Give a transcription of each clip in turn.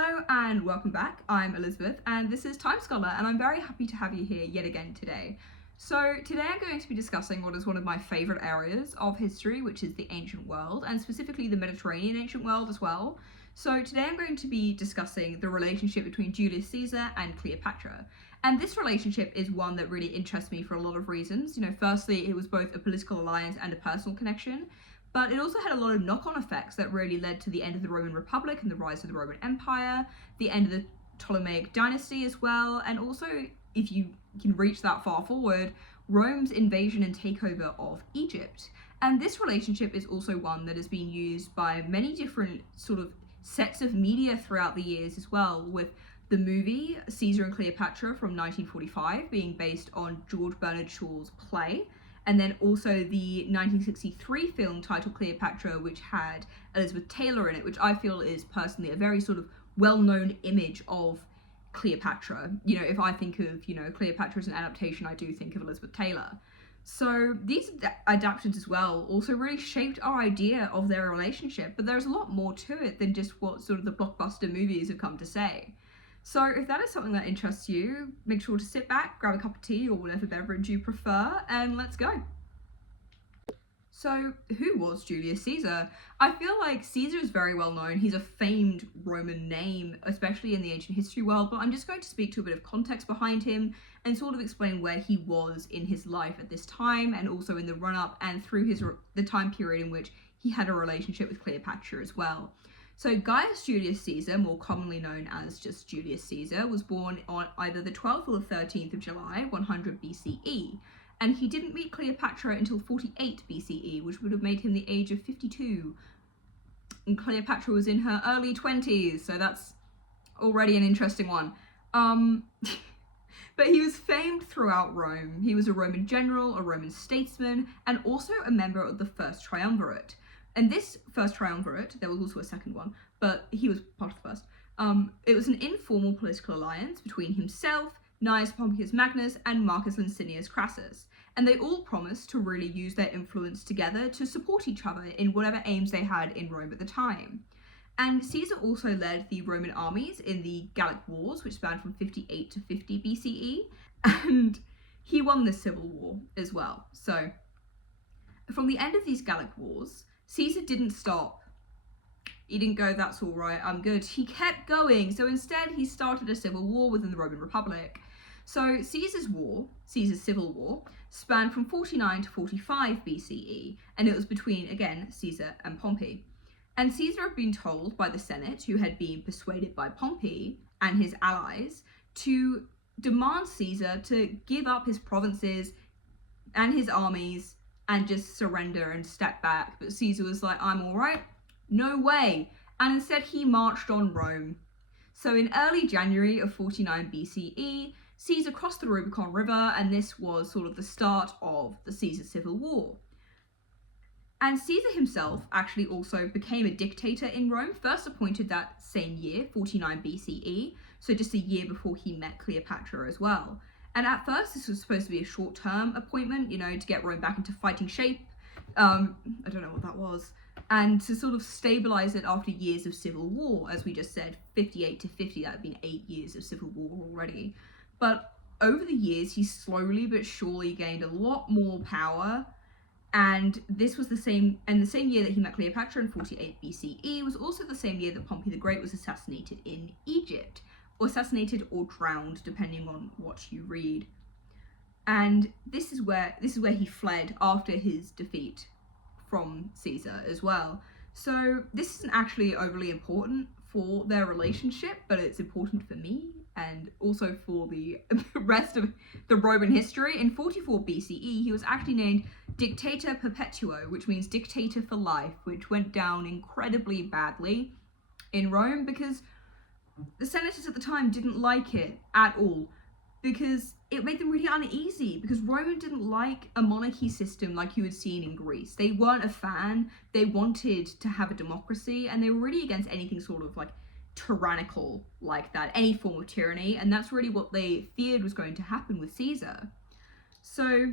Hello and welcome back. I'm Elizabeth and this is Time Scholar, and I'm very happy to have you here yet again today. So today I'm going to be discussing what is one of my favourite areas of history, which is the ancient world, and specifically the Mediterranean ancient world as well. So today I'm going to be discussing the relationship between Julius Caesar and Cleopatra. And this relationship is one that really interests me for a lot of reasons. Firstly, it was both a political alliance and a personal connection. But it also had a lot of knock-on effects that really led to the end of the Roman Republic and the rise of the Roman Empire, the end of the Ptolemaic dynasty as well, and also, if you can reach that far forward, Rome's invasion and takeover of Egypt. And this relationship is also one that has been used by many different sort of sets of media throughout the years as well, with the movie Caesar and Cleopatra from 1945 being based on George Bernard Shaw's play, and then also the 1963 film titled Cleopatra, which had Elizabeth Taylor in it, which I feel is personally a very sort of well-known image of Cleopatra. If I think of, Cleopatra as an adaptation, I do think of Elizabeth Taylor. So these adaptations as well also really shaped our idea of their relationship, but there's a lot more to it than just what sort of the blockbuster movies have come to say. So if that is something that interests you, make sure to sit back, grab a cup of tea or whatever beverage you prefer, and let's go. So who was Julius Caesar? I feel like Caesar is very well known. He's a famed Roman name, especially in the ancient history world, but I'm just going to speak to a bit of context behind him and sort of explain where he was in his life at this time, and also in the run-up and through the time period in which he had a relationship with Cleopatra as well. So Gaius Julius Caesar, more commonly known as just Julius Caesar, was born on either the 12th or the 13th of July, 100 BCE, and he didn't meet Cleopatra until 48 BCE, which would have made him the age of 52, and Cleopatra was in her early 20s, so that's already an interesting one. But he was famed throughout Rome. He was a Roman general, a Roman statesman, and also a member of the First Triumvirate. And this first triumvirate, there was also a second one, but he was part of the first. It was an informal political alliance between himself, Gnaeus Pompeius Magnus, and Marcus Licinius Crassus. And they all promised to really use their influence together to support each other in whatever aims they had in Rome at the time. And Caesar also led the Roman armies in the Gallic Wars, which spanned from 58 to 50 BCE, and he won the Civil War as well. So, from the end of these Gallic Wars, Caesar didn't stop. He didn't go, that's all right, I'm good. He kept going. So instead, he started a civil war within the Roman Republic. So Caesar's civil war, spanned from 49 to 45 BCE, and it was between, again, Caesar and Pompey. And Caesar had been told by the Senate, who had been persuaded by Pompey and his allies, to demand Caesar to give up his provinces and his armies and just surrender and step back. But Caesar was like, I'm all right, no way. And instead he marched on Rome. So in early January of 49 BCE, Caesar crossed the Rubicon River, and this was sort of the start of the Caesar Civil War. And Caesar himself actually also became a dictator in Rome, first appointed that same year, 49 BCE, so just a year before he met Cleopatra as well. And at first, this was supposed to be a short-term appointment, to get Rome back into fighting shape. I don't know what that was. And to sort of stabilize it after years of civil war, as we just said, 58 to 50, that had been 8 years of civil war already. But over the years, he slowly but surely gained a lot more power. And this was the same year that he met Cleopatra in 48 BCE was also the same year that Pompey the Great was assassinated in Egypt. Or assassinated or drowned, depending on what you read. And this is where he fled after his defeat from Caesar as well. So this isn't actually overly important for their relationship, but it's important for me and also for the rest of the Roman history. In 44 BCE, he was actually named Dictator Perpetuo, which means dictator for life, which went down incredibly badly in Rome because the senators at the time didn't like it at all, because it made them really uneasy, because Rome didn't like a monarchy system like you had seen in Greece. They weren't a fan. They wanted to have a democracy, and they were really against anything sort of like tyrannical like that, any form of tyranny, and that's really what they feared was going to happen with Caesar. So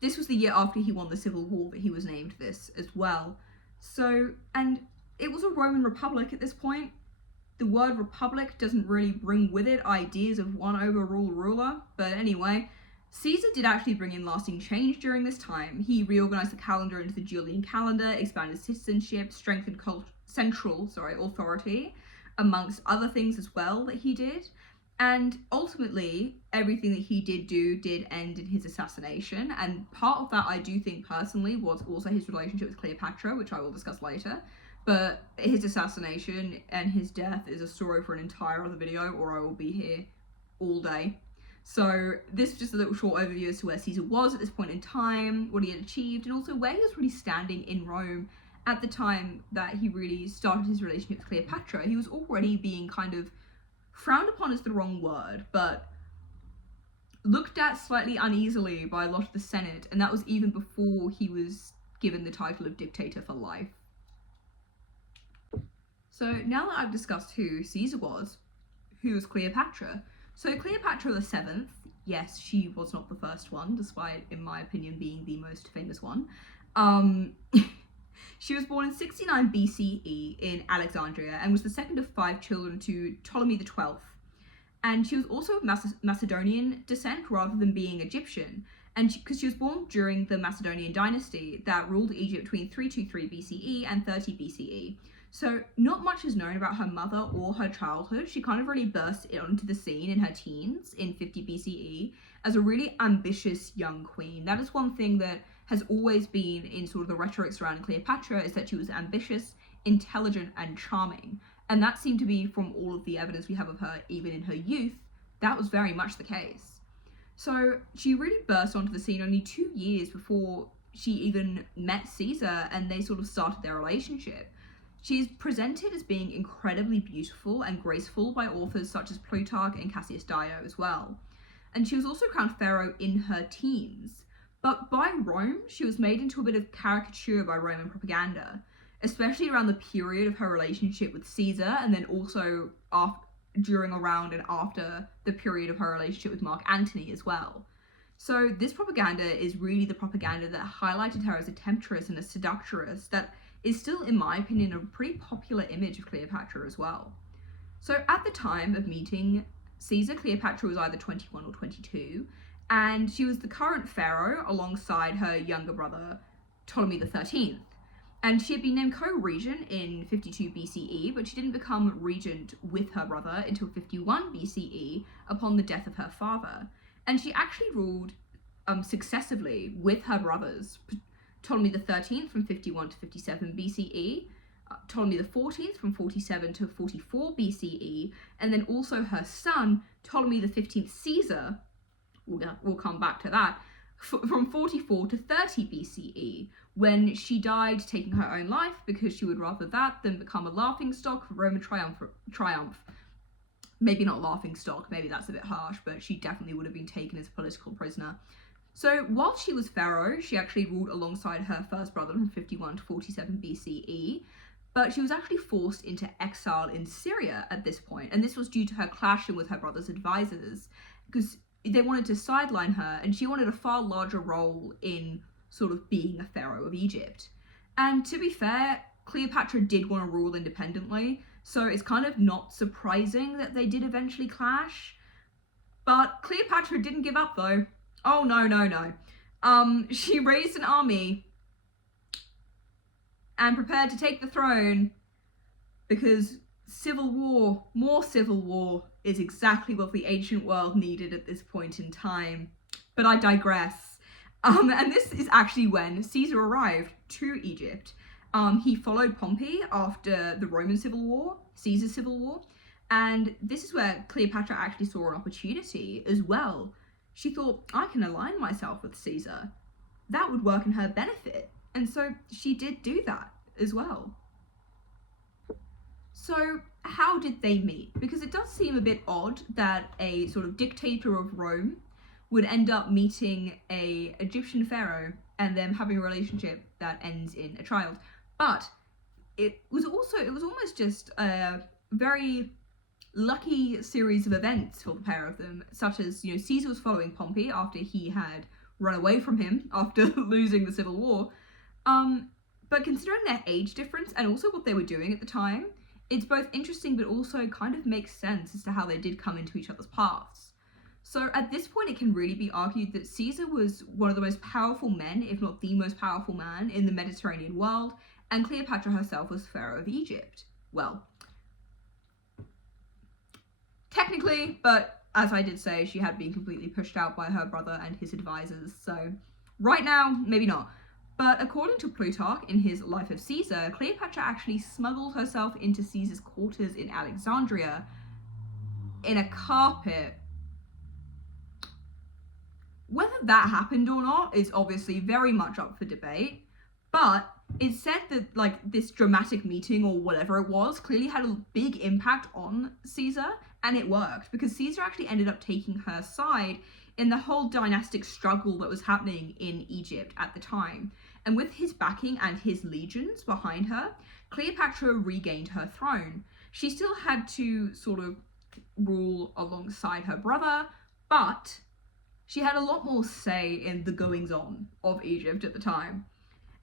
this was the year after he won the Civil War that he was named this as well. So, and it was a Roman Republic at this point. the word republic doesn't really bring with it ideas of one overall ruler, but anyway, Caesar did actually bring in lasting change during this time. He reorganized the calendar into the Julian calendar, expanded citizenship, strengthened central authority, amongst other things as well that he did. And ultimately, everything that he did end in his assassination. And part of that, I do think personally, was also his relationship with Cleopatra, which I will discuss later. But his assassination and his death is a story for an entire other video, or I will be here all day. So this is just a little short overview as to where Caesar was at this point in time, what he had achieved, and also where he was really standing in Rome at the time that he really started his relationship with Cleopatra. He was already being kind of frowned upon is the wrong word, but looked at slightly uneasily by a lot of the Senate, and that was even before he was given the title of dictator for life. So now that I've discussed who Caesar was, who was Cleopatra? So Cleopatra VII, yes, she was not the first one, despite, in my opinion, being the most famous one. She was born in 69 BCE in Alexandria and was the second of 5 children to Ptolemy XII. And she was also of Macedonian descent rather than being Egyptian. And because she was born during the Macedonian dynasty that ruled Egypt between 323 BCE and 30 BCE. So not much is known about her mother or her childhood. She kind of really burst onto the scene in her teens in 50 BCE as a really ambitious young queen. That is one thing that has always been in sort of the rhetoric surrounding Cleopatra, is that she was ambitious, intelligent, and charming. And that seemed to be, from all of the evidence we have of her, even in her youth, that was very much the case. So she really burst onto the scene only 2 years before she even met Caesar and they sort of started their relationship. She's presented as being incredibly beautiful and graceful by authors such as Plutarch and Cassius as well. And she was also crowned pharaoh in her teens. But by Rome, she was made into a bit of caricature by Roman propaganda, especially around the period of her relationship with Caesar, and then also during, around, and after the period of her relationship with Mark Antony as well. So this propaganda is really the propaganda that highlighted her as a temptress and a seductress that is still, in my opinion, a pretty popular image of Cleopatra as well. So at the time of meeting Caesar, Cleopatra was either 21 or 22, and she was the current pharaoh alongside her younger brother, Ptolemy XIII. And she had been named co-regent in 52 BCE, but she didn't become regent with her brother until 51 BCE upon the death of her father. And she actually ruled successively with her brothers, Ptolemy XIII from 51 to 57 BCE, Ptolemy XIV from 47 to 44 BCE, and then also her son, Ptolemy XV Caesar, we'll come back to that, from 44 to 30 BCE, when she died taking her own life because she would rather that than become a laughingstock for Roman triumph. Maybe not laughingstock, maybe that's a bit harsh, but she definitely would have been taken as a political prisoner. So while she was pharaoh, she actually ruled alongside her first brother from 51 to 47 BCE, but she was actually forced into exile in Syria at this point, and this was due to her clashing with her brother's advisors, because they wanted to sideline her, and she wanted a far larger role in sort of being a pharaoh of Egypt. And to be fair, Cleopatra did want to rule independently, so it's kind of not surprising that they did eventually clash. But Cleopatra didn't give up though. Oh no. She raised an army and prepared to take the throne because more civil war is exactly what the ancient world needed at this point in time. But I digress. And this is actually when Caesar arrived to Egypt. He followed Pompey after the Roman Civil War, Caesar's Civil War, and this is where Cleopatra actually saw an opportunity as well. She thought, I can align myself with Caesar. That would work in her benefit. And so she did do that as well. So how did they meet? Because it does seem a bit odd that a sort of dictator of Rome would end up meeting a Egyptian pharaoh and them having a relationship that ends in a child. But it was almost just a very lucky series of events for the pair of them, such as, Caesar was following Pompey after he had run away from him after losing the Civil War. But considering their age difference and also what they were doing at the time, it's both interesting but also kind of makes sense as to how they did come into each other's paths. So at this point, it can really be argued that Caesar was one of the most powerful men, if not the most powerful man, in the Mediterranean world, and Cleopatra herself was pharaoh of Egypt. Well, technically, but as I did say, she had been completely pushed out by her brother and his advisors, so right now, maybe not. But according to Plutarch in his Life of Caesar, Cleopatra actually smuggled herself into Caesar's quarters in Alexandria in a carpet. Whether that happened or not is obviously very much up for debate, but it's said that like this dramatic meeting or whatever it was clearly had a big impact on Caesar, and it worked because Caesar actually ended up taking her side in the whole dynastic struggle that was happening in Egypt at the time. And with his backing and his legions behind her, Cleopatra regained her throne. She still had to sort of rule alongside her brother, but she had a lot more say in the goings-on of Egypt at the time.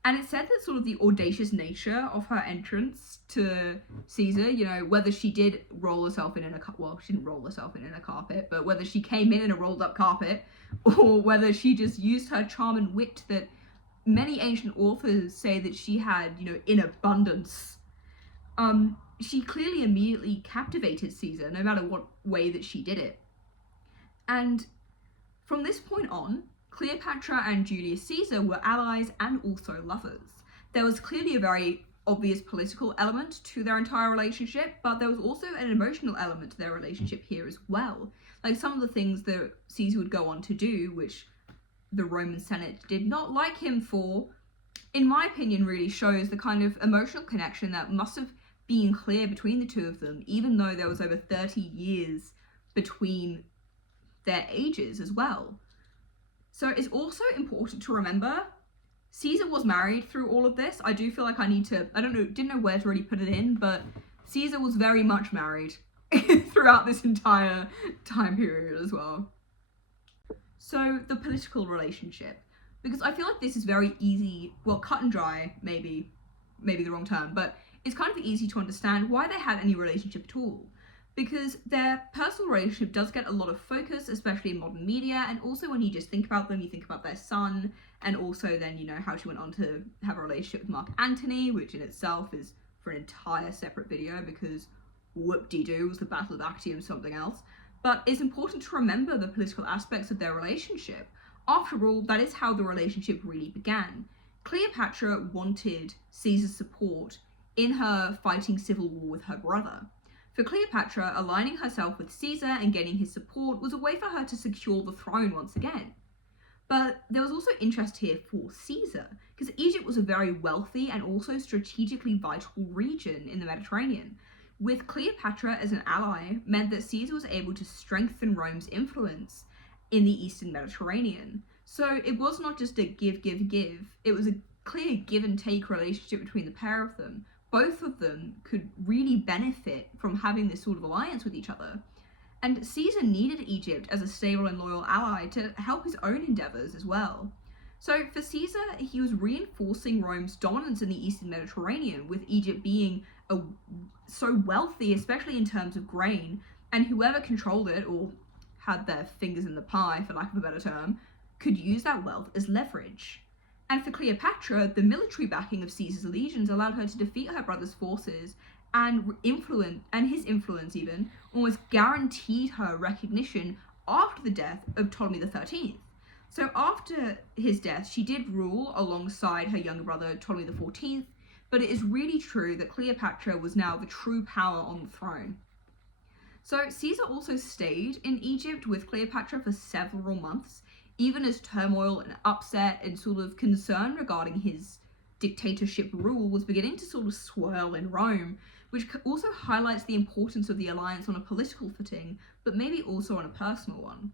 And it's said that sort of the audacious nature of her entrance to Caesar, you know, whether she did roll herself in well, she didn't roll herself in a carpet, but whether she came in a rolled up carpet, or whether she just used her charm and wit that many ancient authors say that she had, you know, in abundance. She clearly immediately captivated Caesar, no matter what way that she did it. And from this point on, Cleopatra and Julius Caesar were allies and also lovers. There was clearly a very obvious political element to their entire relationship, but there was also an emotional element to their relationship here as well. Like some of the things that Caesar would go on to do, which the Roman Senate did not like him for, in my opinion, really shows the kind of emotional connection that must have been clear between the two of them, even though there was over 30 years between their ages as well. So it's also important to remember Caesar was married through all of this. I do feel like didn't know where to really put it in, but Caesar was very much married throughout this entire time period as well. So the political relationship, because I feel like this is very easy, well, cut and dry, maybe the wrong term, but it's kind of easy to understand why they had any relationship at all. Because their personal relationship does get a lot of focus, especially in modern media, and also when you just think about them, you think about their son, and also then, you know, how she went on to have a relationship with Mark Antony, which in itself is for an entire separate video, because whoop-de-doo was the Battle of Actium something else. But it's important to remember the political aspects of their relationship. After all, that is how the relationship really began. Cleopatra wanted Caesar's support in her fighting civil war with her brother. For Cleopatra, aligning herself with Caesar and getting his support was a way for her to secure the throne once again. But there was also interest here for Caesar, because Egypt was a very wealthy and also strategically vital region in the Mediterranean. With Cleopatra as an ally meant that Caesar was able to strengthen Rome's influence in the Eastern Mediterranean. So it was not just a give, it was a clear give and take relationship between the pair of them. Both of them could really benefit from having this sort of alliance with each other. And Caesar needed Egypt as a stable and loyal ally to help his own endeavours as well. So for Caesar, he was reinforcing Rome's dominance in the Eastern Mediterranean, with Egypt being so wealthy, especially in terms of grain, and whoever controlled it, or had their fingers in the pie, for lack of a better term, could use that wealth as leverage. And for Cleopatra, the military backing of Caesar's legions allowed her to defeat her brother's forces, and his influence even almost guaranteed her recognition after the death of Ptolemy XIII. So after his death, she did rule alongside her younger brother Ptolemy XIV, but it is really true that Cleopatra was now the true power on the throne. So Caesar also stayed in Egypt with Cleopatra for several months, even as turmoil and upset and sort of concern regarding his dictatorship rule was beginning to sort of swirl in Rome, which also highlights the importance of the alliance on a political footing, but maybe also on a personal one.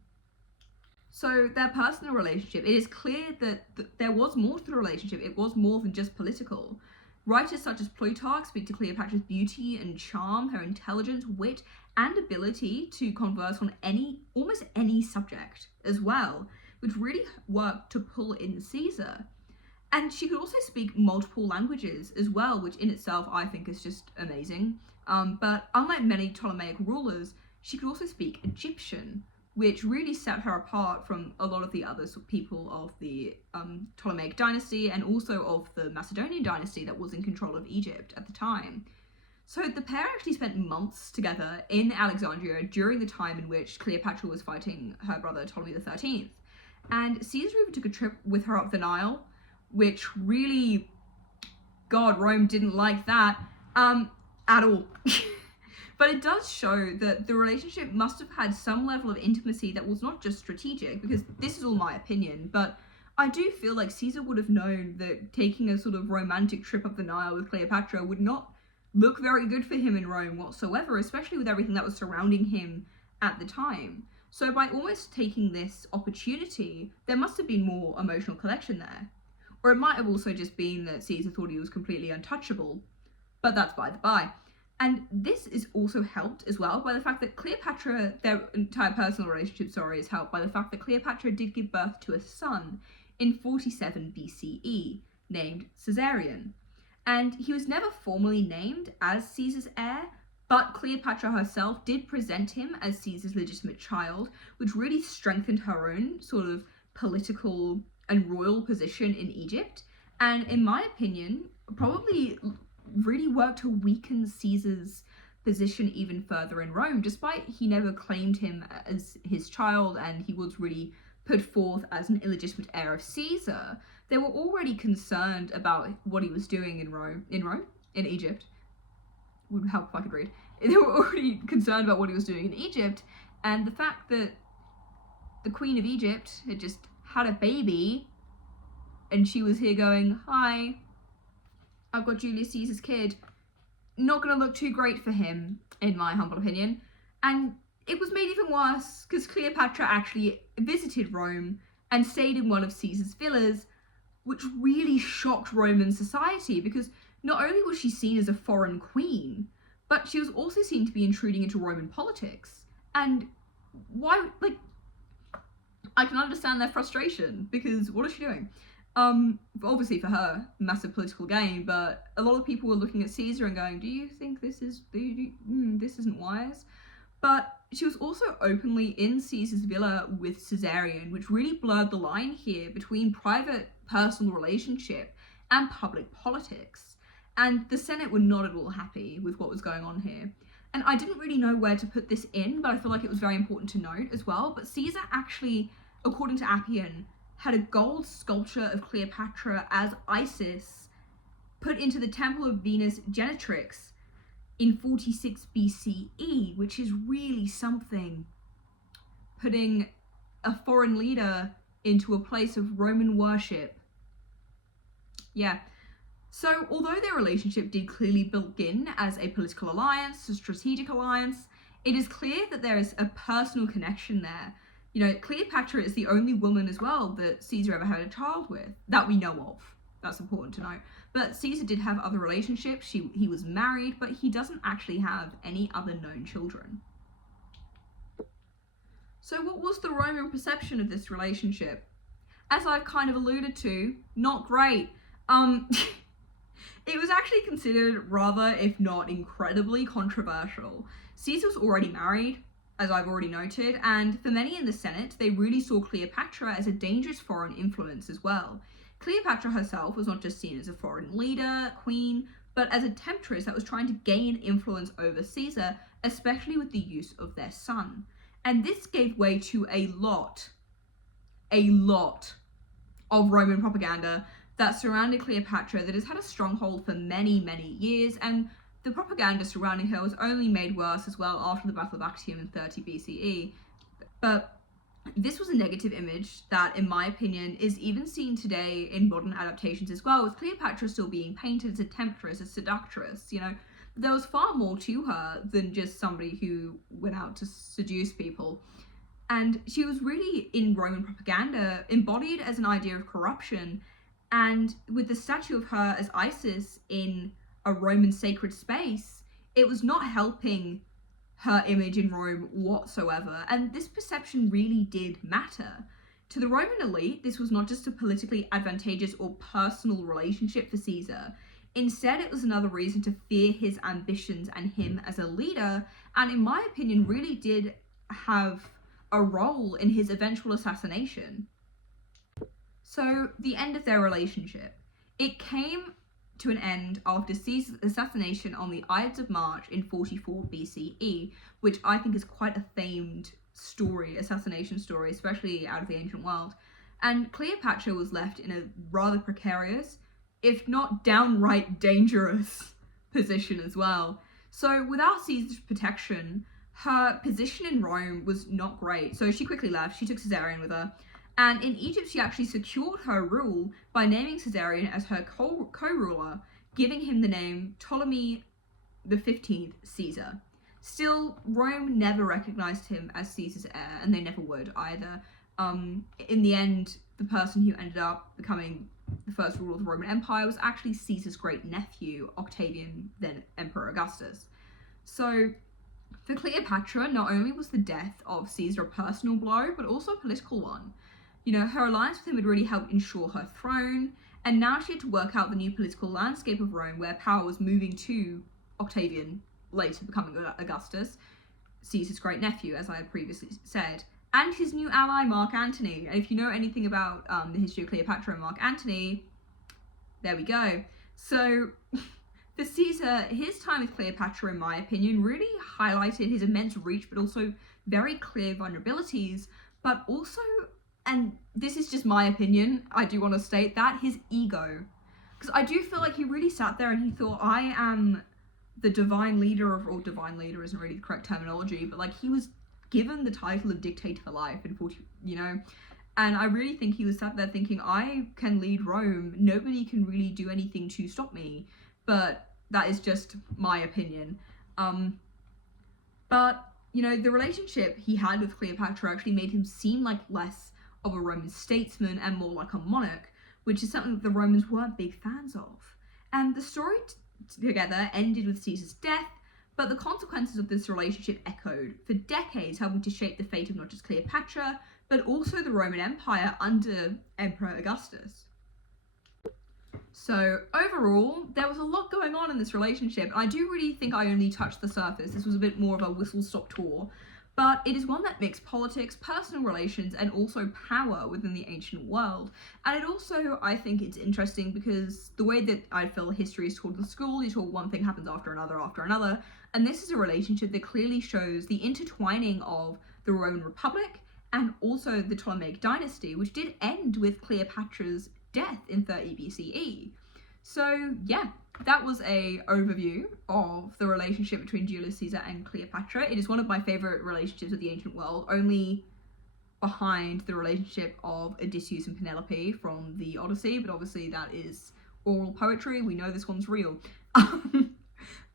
So their personal relationship, it is clear that there was more to the relationship. It was more than just political. Writers such as Plutarch speak to Cleopatra's beauty and charm, her intelligence, wit, and ability to converse on almost any subject as well, which really worked to pull in Caesar. And she could also speak multiple languages as well, which in itself I think is just amazing. But unlike many Ptolemaic rulers, she could also speak Egyptian, which really set her apart from a lot of the other people of the Ptolemaic dynasty and also of the Macedonian dynasty that was in control of Egypt at the time. So the pair actually spent months together in Alexandria during the time in which Cleopatra was fighting her brother Ptolemy XIII. And Caesar even took a trip with her up the Nile, which really, God, Rome didn't like that at all. But it does show that the relationship must have had some level of intimacy that was not just strategic, because this is all my opinion, but I do feel like Caesar would have known that taking a sort of romantic trip up the Nile with Cleopatra would not look very good for him in Rome whatsoever, especially with everything that was surrounding him at the time. So by almost taking this opportunity, there must have been more emotional connection there. Or it might have also just been that Caesar thought he was completely untouchable, but that's by the by. And this is also helped as well by the fact that Cleopatra, their entire personal relationship, is helped by the fact that Cleopatra did give birth to a son in 47 BCE, named Caesarion. And he was never formally named as Caesar's heir, but Cleopatra herself did present him as Caesar's legitimate child, which really strengthened her own sort of political and royal position in Egypt, and in my opinion, probably really worked to weaken Caesar's position even further in Rome, despite he never claimed him as his child and he was really put forth as an illegitimate heir of Caesar. They were already concerned about what he was doing in Egypt. Would help if I could read. They were already concerned about what he was doing in Egypt, and the fact that the Queen of Egypt had just had a baby, and she was here going, "Hi, I've got Julius Caesar's kid," not gonna look too great for him, in my humble opinion. And it was made even worse because Cleopatra actually visited Rome and stayed in one of Caesar's villas, which really shocked Roman society because not only was she seen as a foreign queen, but she was also seen to be intruding into Roman politics. And why, like, I can understand their frustration because what is she doing? Obviously for her, massive political gain, but a lot of people were looking at Caesar and going, do you think this isn't wise? But she was also openly in Caesar's villa with Caesarion, which really blurred the line here between private personal relationship and public politics. And the Senate were not at all happy with what was going on here. And I didn't really know where to put this in, but I feel like it was very important to note as well. But Caesar actually, according to Appian, had a gold sculpture of Cleopatra as Isis put into the Temple of Venus Genetrix in 46 BCE, which is really something. Putting a foreign leader into a place of Roman worship. Yeah. So although their relationship did clearly begin as a political alliance, a strategic alliance, it is clear that there is a personal connection there. You know, Cleopatra is the only woman as well that Caesar ever had a child with, that we know of. That's important to note. But Caesar did have other relationships. He was married, but he doesn't actually have any other known children. So what was the Roman perception of this relationship? As I've kind of alluded to, not great. It was actually considered rather, if not incredibly, controversial. Caesar was already married, as I've already noted, and for many in the Senate, they really saw Cleopatra as a dangerous foreign influence as well. Cleopatra herself was not just seen as a foreign leader, queen, but as a temptress that was trying to gain influence over Caesar, especially with the use of their son. And this gave way to a lot of Roman propaganda that surrounded Cleopatra that has had a stronghold for many, many years, and the propaganda surrounding her was only made worse as well after the Battle of Actium in 30 BCE. But this was a negative image that, in my opinion, is even seen today in modern adaptations as well, with Cleopatra still being painted as a temptress, a seductress, you know. There was far more to her than just somebody who went out to seduce people. And she was really, in Roman propaganda, embodied as an idea of corruption. And with the statue of her as Isis in a Roman sacred space, it was not helping her image in Rome whatsoever. And this perception really did matter. To the Roman elite, this was not just a politically advantageous or personal relationship for Caesar. Instead, it was another reason to fear his ambitions and him as a leader, and in my opinion, really did have a role in his eventual assassination. So, the end of their relationship. It came to an end after Caesar's assassination on the Ides of March in 44 BCE, which I think is quite a famed story, assassination story, especially out of the ancient world. And Cleopatra was left in a rather precarious, if not downright dangerous, position as well. So without Caesar's protection, her position in Rome was not great. So she quickly left. She took Caesarion with her. And in Egypt, she actually secured her rule by naming Caesarion as her co-ruler, giving him the name Ptolemy XV Caesar. Still, Rome never recognized him as Caesar's heir, and they never would either. In the end, the person who ended up becoming the first ruler of the Roman Empire was actually Caesar's great-nephew, Octavian, then Emperor Augustus. So, for Cleopatra, not only was the death of Caesar a personal blow, but also a political one. You know, her alliance with him had really helped ensure her throne, and now she had to work out the new political landscape of Rome, where power was moving to Octavian, later becoming Augustus, Caesar's great-nephew, as I had previously said, and his new ally, Mark Antony. And if you know anything about the history of Cleopatra and Mark Antony, there we go. So, for Caesar, his time with Cleopatra, in my opinion, really highlighted his immense reach, but also very clear vulnerabilities, but also, and this is just my opinion, I do want to state that, his ego. Because I do feel like he really sat there and he thought, I am the divine leader of, or divine leader isn't really the correct terminology, but like he was given the title of dictator for life in 40, you know, and I really think he was sat there thinking, I can lead Rome, nobody can really do anything to stop me, but that is just my opinion. But, you know, the relationship he had with Cleopatra actually made him seem like less of a Roman statesman and more like a monarch, which is something that the Romans weren't big fans of. And the story together ended with Caesar's death, but the consequences of this relationship echoed for decades, helping to shape the fate of not just Cleopatra, but also the Roman Empire under Emperor Augustus. So overall, there was a lot going on in this relationship, and I do really think I only touched the surface. This was a bit more of a whistle-stop tour, but it is one that mixed politics, personal relations, and also power within the ancient world. And it also, I think it's interesting because the way that I feel history is taught in school, you're taught one thing happens after another, and this is a relationship that clearly shows the intertwining of the Roman Republic and also the Ptolemaic dynasty, which did end with Cleopatra's death in 30 BCE. So yeah, that was a overview of the relationship between Julius Caesar and Cleopatra. It is one of my favorite relationships of the ancient world, only behind the relationship of Odysseus and Penelope from the Odyssey, but obviously that is oral poetry. We know this one's real.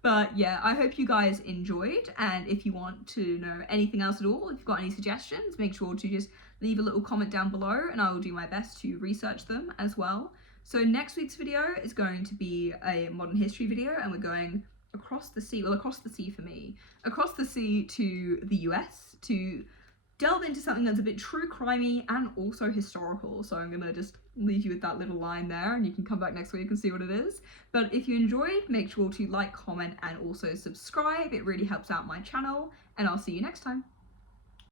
But yeah, I hope you guys enjoyed, and if you want to know anything else at all, if you've got any suggestions, make sure to just leave a little comment down below and I will do my best to research them as well. So next week's video is going to be a modern history video, and we're going across the sea, well, across the sea for me, across the sea to the US to delve into something that's a bit true crimey and also historical. So I'm gonna just leave you with that little line there, and you can come back next week and see what it is. But if you enjoyed, make sure to like, comment, and also subscribe. It really helps out my channel, and I'll see you next time.